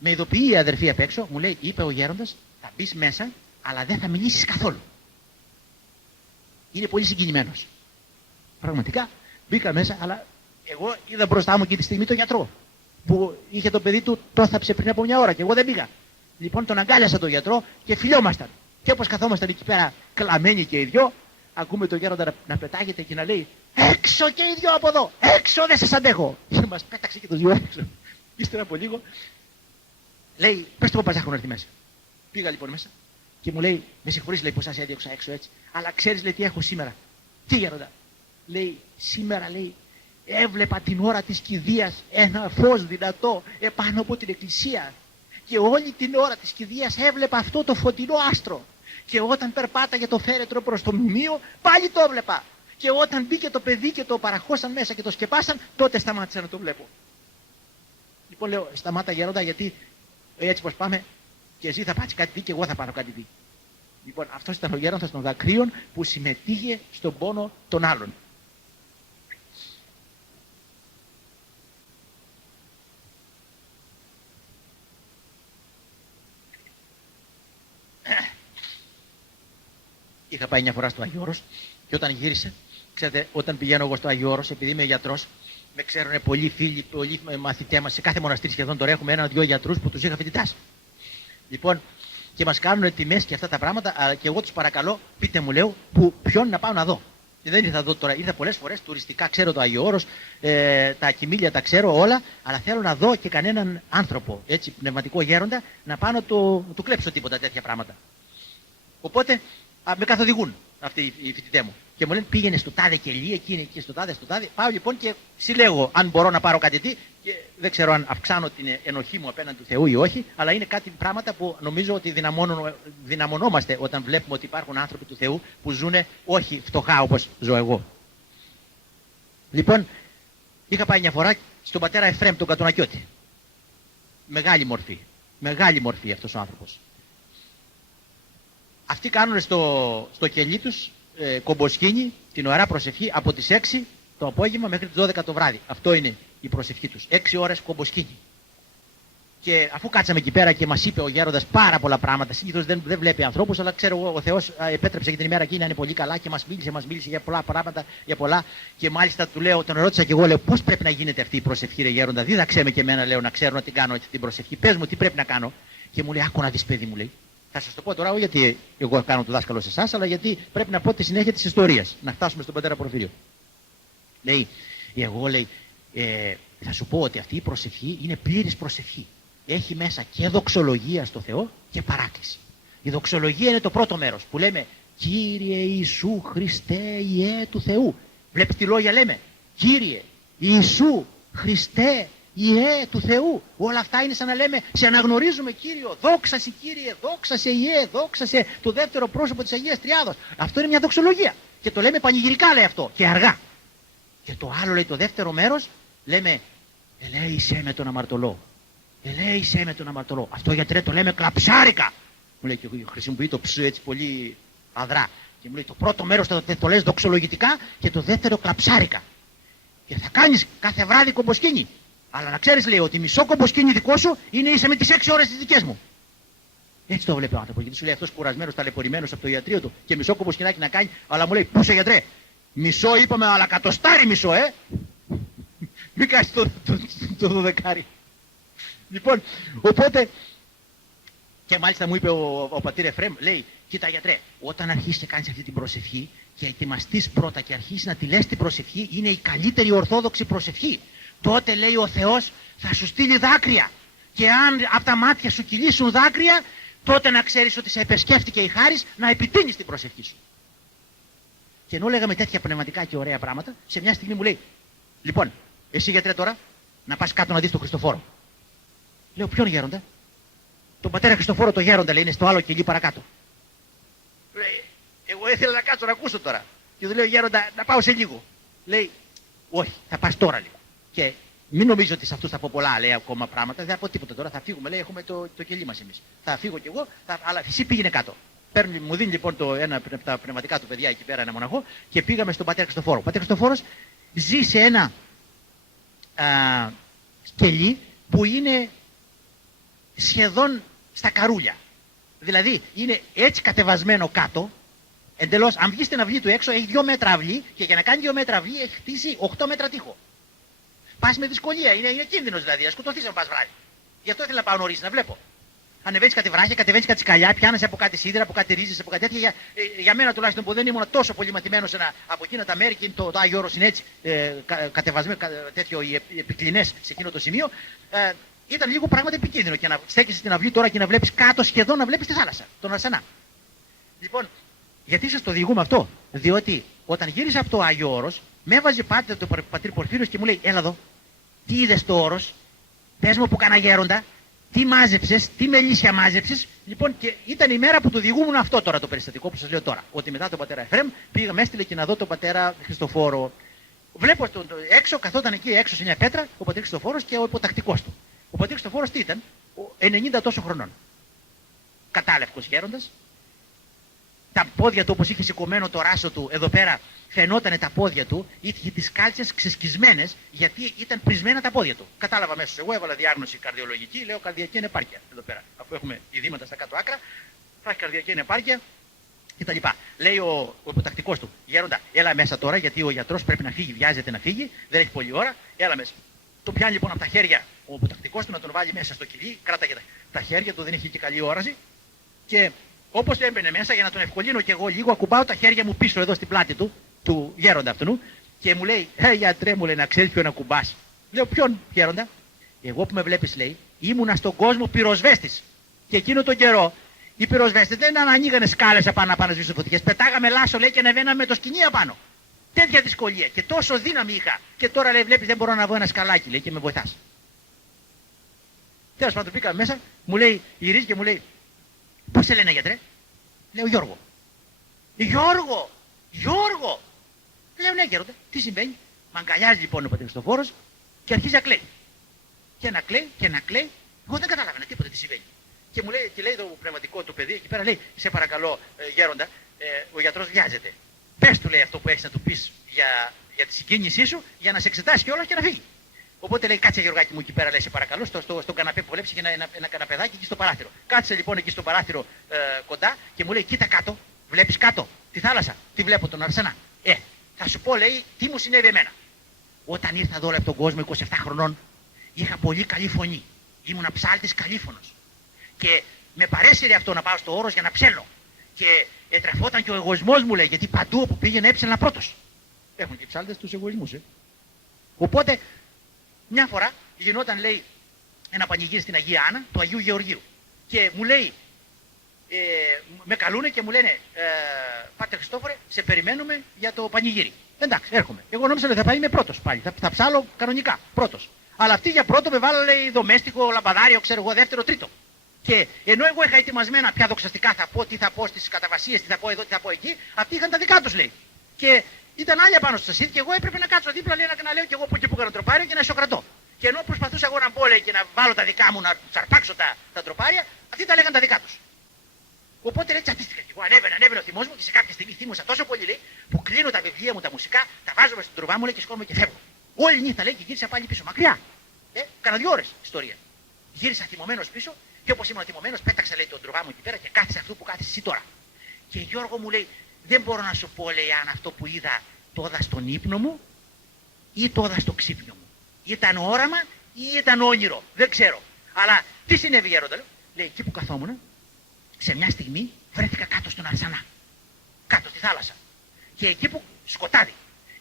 Με ειδοποιεί η αδερφή απ' έξω, μου λέει, είπε ο γέροντας, θα μπεις μέσα, αλλά δεν θα μιλήσεις καθόλου. Είναι πολύ συγκινημένος. Πραγματικά μπήκα μέσα, αλλά εγώ είδα μπροστά μου και τη στιγμή τον γιατρό που είχε το παιδί του, το έθαψε πριν από μια ώρα και εγώ δεν πήγα. Λοιπόν τον αγκάλιασα τον γιατρό και φιλιόμασταν. Και όπως καθόμασταν εκεί πέρα κλαμμένοι και οι δυο, ακούμε τον γέροντα να πετάγεται και να λέει, έξω και οι δυο από εδώ, έξω δεν σας αντέχω. Και μας πέταξε και τους δυο έξω. Ύστερα από λίγο λέει, πες του παπαζά έχουν έρθει μέσα. Πήγα λοιπόν μέσα και μου λέει, με συγχωρείς, λέει, που σας έδιωξα έξω έτσι, αλλά ξέρεις, λέει, τι έχω σήμερα? Τι γέροντα? Λέει, σήμερα, λέει, έβλεπα την ώρα της κηδείας ένα φως δυνατό επάνω από την εκκλησία και όλη την ώρα της κηδείας έβλεπα αυτό το φωτεινό άστρο και όταν περπάταγε το φέρετρο προς το μνημείο πάλι το έβλεπα και όταν μπήκε το παιδί και το παραχώσαν μέσα και το σκεπάσαν, τότε σταμάτησα να το βλέπω. Λοιπόν λέω, σταμάτα γέροντα, γιατί έτσι πως πάμε και εσύ θα πάρεις κάτι δει και εγώ θα πάρω κάτι δει. Λοιπόν, αυτός ήταν ο γέροντας των δακρύων που συμμετείχε στον πόνο των άλλων. Είχα πάει μια φορά στο Άγιο Όρος και όταν γύρισα, ξέρετε, όταν πηγαίνω εγώ στο Άγιο Όρος, επειδή είμαι γιατρός, με ξέρουν πολλοί φίλοι, πολλοί μαθητές μας, σε κάθε μοναστήρι σχεδόν τώρα έχουμε έναν-δυο γιατρούς που τους είχα φοιτητάς. Λοιπόν, και μας κάνουν τιμές και αυτά τα πράγματα, και εγώ τους παρακαλώ, πείτε μου, λέω, ποιον να πάω να δω. Και δεν ήρθα εδώ τώρα, ήρθα πολλές φορές τουριστικά, ξέρω το Άγιο Όρος, τα κοιμήλια τα ξέρω όλα, αλλά θέλω να δω και κανέναν άνθρωπο, έτσι, πνευματικό γέροντα, να πάω να του κλέψω τίποτα τέτοια πράγματα. Οπότε με καθοδηγούν. αυτοί οι φοιτητές μου. Και μου λένε πήγαινε στο τάδε κελί, εκείνη και στο τάδε. Πάω λοιπόν και συλλέγω αν μπορώ να πάρω κάτι τι. Και δεν ξέρω αν αυξάνω την ενοχή μου απέναντι του Θεού ή όχι, αλλά είναι κάτι πράγματα που νομίζω ότι δυναμωνόμαστε όταν βλέπουμε ότι υπάρχουν άνθρωποι του Θεού που ζουν όχι φτωχά όπως ζω εγώ. Λοιπόν, είχα πάει μια φορά στον πατέρα Εφραίμ τον Κατουνακιώτη. Μεγάλη μορφή αυτός ο άνθρωπος. Αυτοί κάνουν στο κελί τους κομποσκήνη την ωραία προσευχή από τις 6 το απόγευμα μέχρι τις 12 το βράδυ. Αυτό είναι η προσευχή τους. 6 ώρες κομποσκήνη. Και αφού κάτσαμε εκεί πέρα και μας είπε ο γέροντας πάρα πολλά πράγματα, συνήθως δεν βλέπει ανθρώπους, αλλά ξέρω εγώ ο Θεός επέτρεψε και την ημέρα εκείνη να είναι πολύ καλά και μας μίλησε για πολλά πράγματα, για πολλά. Και μάλιστα του λέω, τον ρώτησα και εγώ, λέω, πώς πρέπει να γίνεται αυτή η προσευχή, ρε γέροντα, δίδαξέ με και εμένα, λέω, να ξέρω να την κάνω την προσευχή. Πες μου τι πρέπει να κάνω. Και μου λέει, άκου να δεις, παιδί μου, λέει. Θα σας το πω τώρα, όχι γιατί εγώ κάνω το δάσκαλο σε εσάς, αλλά γιατί πρέπει να πω τη συνέχεια της ιστορίας. Να φτάσουμε στον πατέρα Πορφύριο. Λέει, εγώ λέει, θα σου πω ότι αυτή η προσευχή είναι πλήρης προσευχή. Έχει μέσα και δοξολογία στο Θεό και παράκληση. Η δοξολογία είναι το πρώτο μέρος που λέμε Κύριε Ιησού Χριστέ Ιε του Θεού. Βλέπεις τι λόγια λέμε. Κύριε Ιησού Χριστέ Ιε του Θεού. Όλα αυτά είναι σαν να λέμε σε αναγνωρίζουμε Κύριο. Δόξα σε Κύριε, δόξα σε Ιε, δόξα σε το δεύτερο πρόσωπο της Αγίας Τριάδος. Αυτό είναι μια δοξολογία. Και το λέμε πανηγυρικά, λέει αυτό, και αργά. Και το άλλο λέει το δεύτερο μέρος λέμε ελέησέ με τον αμαρτωλό. Ελέησέ με τον αμαρτωλό. Αυτό γιατρέ το λέμε κλαψάρικα. Μου λέει και χρησιμοποιεί το ψ έτσι πολύ αδρά. Και μου λέει το πρώτο μέρος το λες δοξολογητικά και το δεύτερο κλαψάρικα. Και θα κάνεις κάθε βράδυ κομποσκήνη. Αλλά να ξέρεις, λέει, ότι μισό κομποσκήνη δικό σου είναι ίσα με τις 6 ώρες τις δικές μου. Έτσι το βλέπει ο άνθρωπος. Γιατί σου λέει αυτός κουρασμένος, ταλαιπωρημένος από το ιατρείο του και μισό κομποσκηνάκι να κάνει. Αλλά μου λέει πού σε γιατρέ. Μισό είπαμε, αλλά κατοστάρι μισό, Μην κάνεις το δωδεκάρι. Λοιπόν, οπότε, και μάλιστα μου είπε ο πατήρ Εφραίμ, λέει, κοίτα γιατρέ, όταν αρχίσεις και κάνεις αυτή την προσευχή και ετοιμαστείς πρώτα και αρχίσεις να τη λες την προσευχή, είναι η καλύτερη ορθόδοξη προσευχή. Τότε, λέει, ο Θεός θα σου στείλει δάκρυα. Και αν από τα μάτια σου κυλήσουν δάκρυα, τότε να ξέρεις ότι σε επεσκέφτηκε η χάρις να επιτείνεις την προσευχή σου. Και ενώ λέγαμε τέτοια πνευματικά και ωραία πράγματα, σε μια στιγμή μου λέει, λοιπόν, εσύ γιατρέ τώρα, να πας κάτω να δεις τον Χριστοφόρο. Λέω, ποιον γέροντα? Τον πατέρα Χριστοφόρο το γέροντα, λέει, είναι στο άλλο κελί παρακάτω. Λέει, εγώ ήθελα να κάτσω να ακούσω τώρα. Και του λέω, γέροντα, να πάω σε λίγο. Λέει, όχι, θα πας τώρα λίγο. Και μην νομίζω ότι σε αυτούς θα πω πολλά, λέει, ακόμα πράγματα. Δεν θα πω τίποτα τώρα, θα φύγουμε, λέει, έχουμε το κελί μας εμείς. Θα φύγω κι εγώ, αλλά εσύ πήγαινε κάτω. Μου δίνει λοιπόν ένα από τα πνευματικά του παιδιά εκεί πέρα, ένα μοναχό, και πήγαμε στον πατέρα Χριστοφόρο. Ο πατέρα Χριστοφόρος ζει σε ένα κελί που είναι σχεδόν στα καρούλια. Δηλαδή είναι έτσι κατεβασμένο κάτω, εντελώς, αν βγει στην αυλή του έξω, έχει 2 μέτρα αυλή και για να κάνει 2 μέτρα αυλή έχει χτίσει 8 μέτρα τείχο. Πας με δυσκολία, είναι κίνδυνος δηλαδή, να σκοτωθείς αν πας βράδυ. Γι' αυτό ήθελα να πάω νωρίς να βλέπω. Ανεβαίνεις κάτι βράχια, κατεβαίνεις κάτι σκαλιά, πιάνεσαι από κάτι σίδερα, από κάτι ρίζες, από κάτι τέτοια. Για μένα τουλάχιστον που δεν ήμουν τόσο πολύ μαθημένος από εκείνα τα μέρη και το Άγιο Όρος είναι έτσι κατεβασμένο, τέτοιο οι επικλινές σε εκείνο το σημείο. Ήταν λίγο πράγματι επικίνδυνο και να στέκεσαι στην αυλή τώρα και να βλέπεις κάτω σχεδόν να βλέπεις τη θάλασσα, τον Αρσενά. Λοιπόν, γιατί σας το διηγούμε αυτό? Διότι όταν γύρισα από το Άγιο Όρος, με έβαζε πάτε το πατήρ Πορφύριος και μου λέει, έλα εδώ, τι είδες στο Όρος, πες μου που κάνα γέροντα, τι μάζεψες, τι μελίσια μάζεψες. Λοιπόν, και ήταν η μέρα που του διηγούμουν αυτό τώρα το περιστατικό που σας λέω τώρα. Ότι μετά τον πατέρα Εφραίμ πήγα, με έστειλε και να δω τον πατέρα Χριστοφόρο. Βλέπω έξω, καθόταν εκεί έξω σε μια πέτρα, ο πατήρ Χριστοφόρος και ο υποτακτικός του. Ο πατήρ Χριστοφόρος τι ήταν, 90 τόσο χρονών. Κατάλευκος γέροντας. Τα πόδια του, όπως είχε σηκωμένο το ράσο του εδώ πέρα, φαινότανε τα πόδια του, είχε τις κάλτσες ξεσκισμένες γιατί ήταν πρισμένα τα πόδια του. Κατάλαβα αμέσως. Εγώ έβαλα διάγνωση καρδιολογική, λέω καρδιακή ανεπάρκεια εδώ πέρα. Αφού έχουμε ειδήματα στα κάτω άκρα, θα έχει καρδιακή ανεπάρκεια κτλ. Λέει ο υποτακτικός του, γέροντα, έλα μέσα τώρα γιατί ο γιατρός πρέπει να φύγει, βιάζεται να φύγει, δεν έχει πολλή ώρα, έλα μέσα. Το πιάνει λοιπόν από τα χέρια ο υποτακτικός του να τον βάλει μέσα στο κιλί, κράταγε τα χέρια του, δεν είχε και καλή όραση. Και όπως έμπαινε μέσα, για να τον ευκολύνω κι εγώ λίγο, ακουμπάω τα χέρια μου πίσω εδώ στην πλάτη του γέροντα αυτού, και μου λέει, γιατρέ, μου λέει, να ξέρεις ποιον ακουμπάς. Λέω, ποιον γέροντα? Εγώ που με βλέπεις, λέει, ήμουνα στον κόσμο πυροσβέστης. Και εκείνο τον καιρό Οι πυροσβέστες δεν ανοίγανε σκάλες απάνω να σβήσουν φωτιές. Πετάγαμε λάσο, λέει, και ανεβαίναμε με το σκοινί απάνω. Τέτοια δυσκολία. Και τόσο δύναμη είχα. Και τώρα, λέει, βλέπεις, δεν μπορώ να βγω ένα σκαλάκι, λέει, και με βοηθάς. Τέλος πάντων, πήγαμε μέσα, μου λέει, γυρίζει και μου λέει, πώς σε λένε, γιατρέ? Λέω, Γιώργο. Γιώργο! Γιώργο! Λέω, ναι, γέροντα, τι συμβαίνει? Μ' αγκαλιάζει λοιπόν ο πατερχριστοφόρος και αρχίζει να κλαίει. Και να κλαίει και να κλαίει. Εγώ δεν καταλάβαινα τίποτα τι συμβαίνει. Και μου λέει, και λέει το πνευματικό του παιδί εκεί πέρα, λέει, σε παρακαλώ, γέροντα, ο γιατρός βιάζεται. Πες του, λέει, αυτό που έχεις να του πεις για τη συγκίνησή σου, για να σε εξετάσει κιόλας και να φύγει. Οπότε λέει, κάτσε Γεωργάκι μου εκεί πέρα, λέει, σε παρακαλώ, στον καναπέ που βλέπει και ένα καναπεδάκι εκεί στο παράθυρο. Κάτσε λοιπόν εκεί στο παράθυρο κοντά και μου λέει, κοίτα κάτω, βλέπεις κάτω τη θάλασσα, τι βλέπω τον Αρσενά. Θα σου πω, λέει, τι μου συνέβη εμένα. Όταν ήρθα εδώ από τον κόσμο 27 χρονών, είχα πολύ καλή φωνή. Ήμουνα ψάλτης καλήφωνος. Και με παρέσυρε αυτό να πάω στο όρος για να ψέλνω. Και ετρεφόταν και ο εγωισμός μου, λέει, γιατί παντού όπου πήγαινε έψελνα πρώτος. Έχουν και ψάλτες τους εγωισμούς, Οπότε, μια φορά γινόταν, λέει, ένα πανηγύρι στην Αγία Άννα, του Αγίου Γεωργίου. Και μου λέει, με καλούνε και μου λένε, Πάτερ Χριστόφορε, σε περιμένουμε για το πανηγύρι. Εντάξει, έρχομαι. Εγώ νόμιζα ότι θα πάει είμαι πρώτος πάλι. Θα ψάλω κανονικά, πρώτος. Αλλά αυτοί για πρώτο με βάλανε, λέει, δομέστικο, λαμπαδάριο, ξέρω εγώ, δεύτερο, τρίτο. Και ενώ εγώ είχα ετοιμασμένα πια δοξαστικά θα πω, τι θα πω στις καταβασίες, τι θα πω εδώ, τι θα πω εκεί, αυτοί είχαν τα δικά τους, λέει. Και ήταν άλλοι απάνω στο σασίδι και εγώ έπρεπε να κάτσω δίπλα, λέει, να λέω και εγώ που εκεί που έκανα τροπάριο και να ισοκρατώ. Και ενώ προσπαθούσα εγώ να μπω, λέει, και να βάλω τα δικά μου, να τσαρπάξω τα τροπάρια, αυτοί τα λέγαν τα δικά τους. Οπότε, λέει, τσατίστηκα και εγώ, ανέβαινε ο θυμός μου και σε κάποια στιγμή θύμωσα τόσο πολύ, λέει, που κλείνω τα βιβλία μου, τα μουσικά, τα βάζω στην τρουβά μου, λέει, και σκόρμω και φεύγω. Όλη νύχτα, λέει, και γύρισα πάλι πίσω, μακριά. Κάνα 2 ώρες ιστορία. Γύρισα θυμωμένος πίσω και όπως ήμουν θυμωμένος, πέταξα, λέει, τον τρουβά μου εκεί πέρα και κάθισα αυτό που κάθισε εσύ τώρα. Και Γιώργο μου λέει, δεν μπορώ να σου πω, λέει, αν αυτό που είδα το είδα στον ύπνο μου ή το είδα στο ξύπνιο μου. Ήταν όραμα ή ήταν όνειρο. Δεν ξέρω. Αλλά τι συνέβη, γέροντα, λέει, εκεί που καθόμουν, σε μια στιγμή βρέθηκα κάτω στον Αρσανά. Κάτω στη θάλασσα. Και εκεί που σκοτάδι.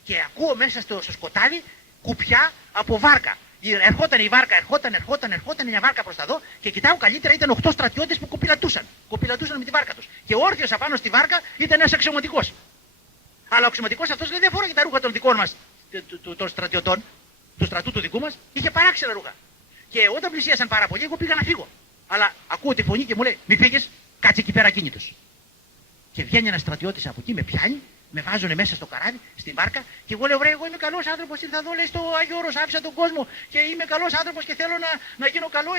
Και ακούω μέσα στο σκοτάδι κουπιά από βάρκα. Ερχόταν η βάρκα, ερχόταν μια βάρκα προς τα δω και κοιτάω καλύτερα, ήταν 8 στρατιώτες που κοπηλατούσαν με τη βάρκα τους. Και όρθιος απάνω στη βάρκα ήταν ένας αξιωματικός. Αλλά ο αξιωματικός αυτός, λέει, δεν φόραγε τα ρούχα των δικών μας, των στρατιωτών, του στρατού του δικού μας, είχε παράξενα ρούχα. Και όταν πλησίασαν πάρα πολύ, εγώ πήγα να φύγω. Αλλά ακούω τη φωνή και μου λέει, μη φύγεις, κάτσε εκεί πέρα ακίνητος. Και βγαίνει ένας στρατιώτης από εκεί, με πιάνει, με βάζουνε μέσα στο καράβι, στην βάρκα, και εγώ λέω, εγώ είμαι καλός άνθρωπος, ήρθα εδώ, λέει, στο Άγιο Όρος, άφησα τον κόσμο και είμαι καλός άνθρωπος και θέλω να γίνω καλό,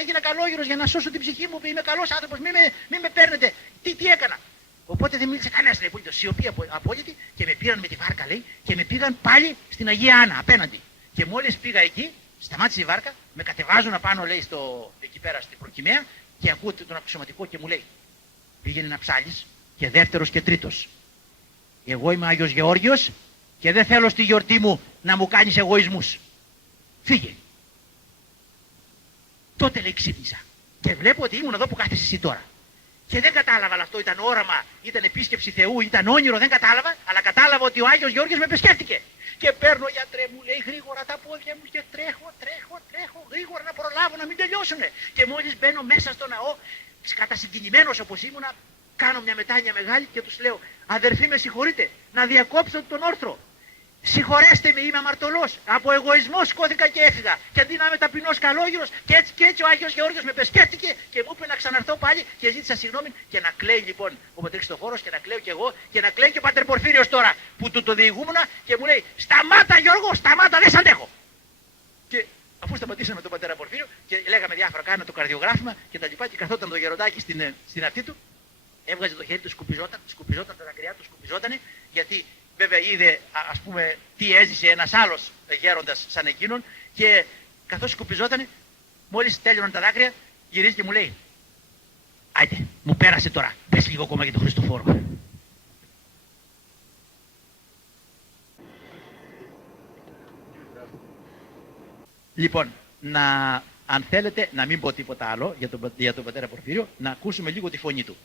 έγινα καλόγερος για να σώσω την ψυχή μου, είμαι καλός άνθρωπος, μη με παίρνετε. Τι έκανα. Οπότε δεν μίλησε κανένας, λέει, πολύ το σιωπή απόλυτη και με πήραν με τη βάρκα, λέει, και με πήγαν πάλι στην Αγία Άννα απέναντι. Και μόλις πήγα εκεί, σταμάτησε η βάρκα, με κατεβάζουν απάνω, λέει, εκεί πέρα στην προκυμαία και ακούω τον αξιωματικό και μου λέει, πήγαινε να ψάλεις και δεύτερος και τρίτος. Εγώ είμαι Άγιος Γεώργιος και δεν θέλω στη γιορτή μου να μου κάνεις εγωισμούς. Φύγε. Τότε, λέει, ξύπνησα και βλέπω ότι ήμουν εδώ που κάθεσαι εσύ τώρα. Και δεν κατάλαβα, αλλά αυτό ήταν όραμα, ήταν επίσκεψη Θεού, ήταν όνειρο, δεν κατάλαβα, αλλά κατάλαβα ότι ο Άγιος Γεώργιος με επισκέφτηκε. Και παίρνω, γιατρέ, μου λέει, γρήγορα τα πόδια μου και τρέχω γρήγορα να προλάβω να μην τελειώσουνε. Και μόλις μπαίνω μέσα στο ναό, κατασυγκινημένος όπως ήμουνα, κάνω μια μετάνοια μεγάλη και τους λέω, αδερφοί, με συγχωρείτε, να διακόψω τον όρθρο. Συγχωρέστε με, είμαι αμαρτωλός. Από εγωισμό σκόθηκα και έφυγα. Και αντί να είμαι ταπεινός καλόγερος, και έτσι ο Άγιος Γεώργιος με πεσκέφτηκε και μου είπε να ξαναρθώ πάλι και ζήτησα συγγνώμη. Και να κλαίει λοιπόν ο πατέρ Χριστοφόρος και να κλαίω κι εγώ και να κλαίει και ο πατέρ Πορφύριος τώρα που του το διηγούμενα και μου λέει, σταμάτα Γιώργο, σταμάτα, δεν σ' αντέχω. Και αφού σταματήσαμε τον πατέρα Πορφύριο και λέγαμε διάφορα, κάναμε το καρδιογράφημα και τα λοιπά, και καθόταν το γεροντάκι στην αυτή του, έβγαζε το χέρι του, σκουπιζόταν τα δακρυά του, σκουπιζότανε, γιατί βέβαια είδε, ας πούμε, τι έζησε ένας άλλος γέροντας σαν εκείνον, και καθώς σκουπιζότανε, μόλις τέλειωναν τα δάκρυα, γυρίζει και μου λέει, άιτε, μου πέρασε τώρα, πες λίγο ακόμα για τον Χριστοφόρο. Λοιπόν, αν θέλετε να μην πω τίποτα άλλο για τον πατέρα Πορφύριο, να ακούσουμε λίγο τη φωνή του.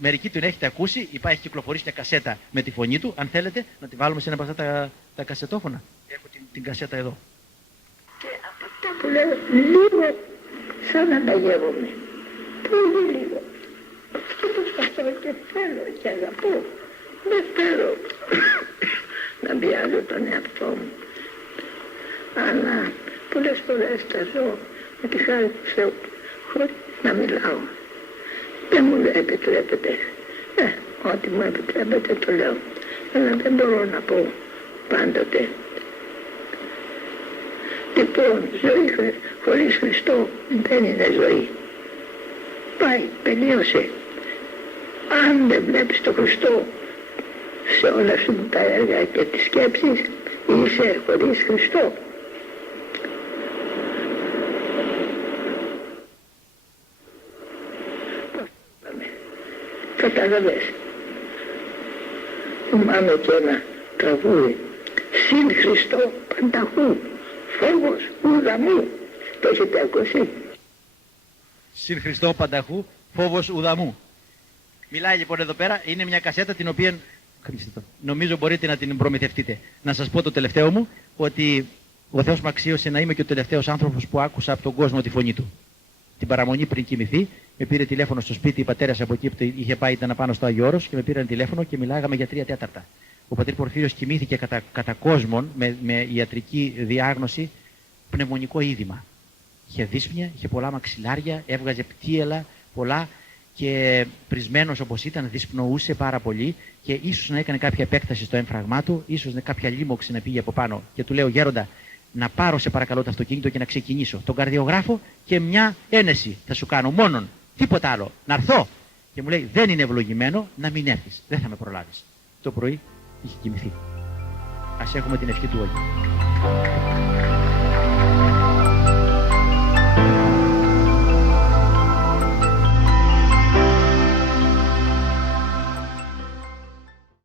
Μερικοί την έχετε ακούσει, υπάρχει κυκλοφορήσει μια κασέτα με τη φωνή του. Αν θέλετε να τη βάλουμε σε ένα από αυτά τα κασετόφωνα. Έχω την κασέτα εδώ. Και από αυτά που λέω, λίγο σαν να μαγεύομαι. Πολύ λίγο. ευχαριστώ και θέλω και αγαπώ. Δεν θέλω να βιάζω τον εαυτό μου. Αλλά πολλές φορές τα ζω με τη χάρη του Θεού, χωρίς να μιλάω. Δεν μου επιτρέπεται. Ό,τι μου επιτρέπεται το λέω. Αλλά δεν μπορώ να πω πάντοτε. Λοιπόν, ζωή χωρίς Χριστό δεν είναι ζωή. Πάει, τελείωσε. Αν δεν βλέπεις τον Χριστό σε όλα σου τα έργα και τις σκέψεις, είσαι χωρίς Χριστό. Κατάλαβες. Θυμάμαι και ένα τραγούδι. Συν Χριστό πανταχού, φόβος ουδαμού. Το έχετε ακούσει? Συν Χριστό πανταχού, φόβος ουδαμού. Μιλάει λοιπόν εδώ πέρα, είναι μια κασέτα την οποία νομίζω μπορείτε να την προμηθευτείτε. Να σας πω το τελευταίο μου, ότι ο Θεός μου αξίωσε να είμαι και ο τελευταίος άνθρωπος που άκουσα από τον κόσμο τη φωνή του. Την παραμονή πριν κοιμηθεί, με πήρε τηλέφωνο στο σπίτι, η πατέρας από εκεί που είχε πάει, ήταν απάνω στο Άγιο Όρος και με πήραν τηλέφωνο και μιλάγαμε για 3/4. Ο πατήρ Πορφύριος κοιμήθηκε κατά κόσμον με ιατρική διάγνωση πνευμονικό είδημα. Είχε δύσπνοια, είχε πολλά μαξιλάρια, έβγαζε πτύελα πολλά και πρισμένος όπως ήταν, δυσπνοούσε πάρα πολύ και ίσως να έκανε κάποια επέκταση στο έμφραγμά του, ίσως κάποια λίμωξη να πήγε από πάνω. Και του λέω, Γέροντα, να πάρω σε παρακαλώ το αυτοκίνητο και να ξεκινήσω. Τον καρδιογράφο και μια ένεση θα σου κάνω μόνον. Τίποτα άλλο. Να έρθω. Και μου λέει, δεν είναι ευλογημένο να μην έρθεις. Δεν θα με προλάβεις. Το πρωί είχε κοιμηθεί. Ας έχουμε την ευχή του όλοι.